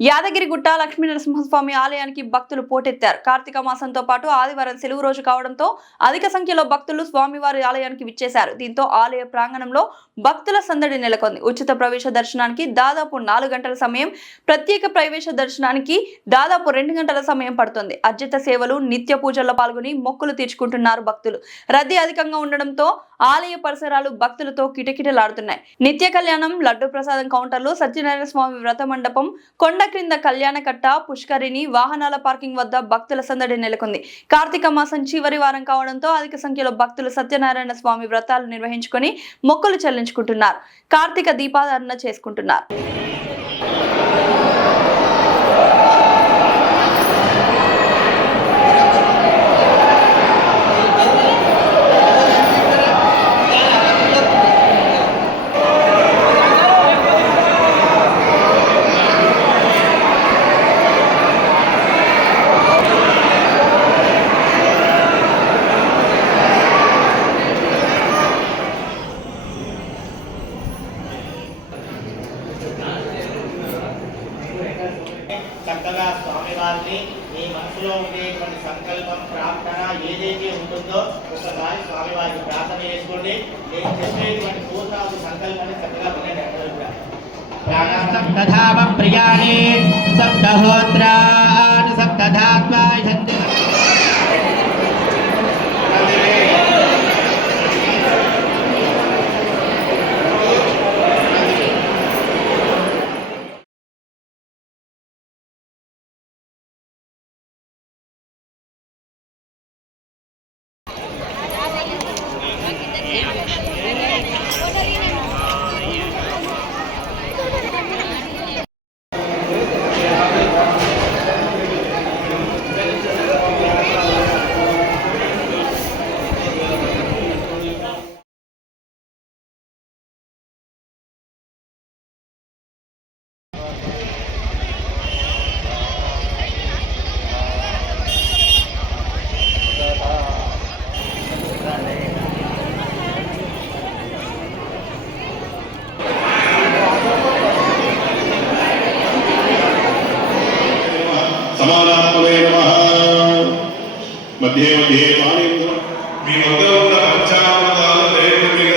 యాదగిరిగుట్ట లక్ష్మీ నరసింహస్వామి ఆలయానికి భక్తులు పోటెత్తారు. కార్తీక మాసంతో పాటు ఆదివారం సెలవు రోజు కావడంతో అధిక సంఖ్యలో భక్తులు స్వామివారి ఆలయానికి విచ్చేశారు. దీంతో ఆలయ ప్రాంగణంలో భక్తుల సందడి నెలకొంది. ఉచిత ప్రవేశ దర్శనానికి దాదాపు నాలుగు గంటల సమయం ప్రత్యేక ప్రవేశ దర్శనానికి దాదాపు రెండు గంటల సమయం పడుతుంది. అర్జిత సేవలు నిత్య పూజల్లో పాల్గొని మొక్కులు తీర్చుకుంటున్నారు భక్తులు. రద్దీ అధికంగా ఉండడంతో ఆలయ పరిసరాలు భక్తులతో కిటకిటలాడుతున్నాయి. నిత్య కళ్యాణం లడ్డు ప్రసాదం కౌంటర్లు సత్యనారాయణ స్వామి వ్రత మండపం కొండ క్రింద కళ్యాణకట్ట పుష్కరిణి వాహనాల పార్కింగ్ వద్ద భక్తుల సందడి నెలకొంది. కార్తీక మాసం చివరి వారం కావడంతో అధిక సంఖ్యలో భక్తులు సత్యనారాయణ స్వామి వ్రతాలు నిర్వహించుకొని మొక్కులు చెల్లించుకుంటున్నారు. కార్తీక దీపాధారణ చేసుకుంటున్నారు. చక్కగా స్వామివారిని మీ మనసులో ఉండేటువంటి సంకల్పం ప్రార్థన ఏదైతే ఉంటుందో ఒకసారి స్వామివారికి ప్రార్థన చేసుకోండి. నేను చెప్పేటువంటి పూర్ణాలు సంకల్పాన్ని చక్కగా వినండి అందరూ కూడా. సప్తధామ ప్రియాణి సప్తహోత్రాన్ సప్తధాత్మాయ సమానాత్మవే నమ. మధ్య మధ్య పాణింద్రం మీ వద్ద ఉన్న పంచామృతాలు రేపు మీద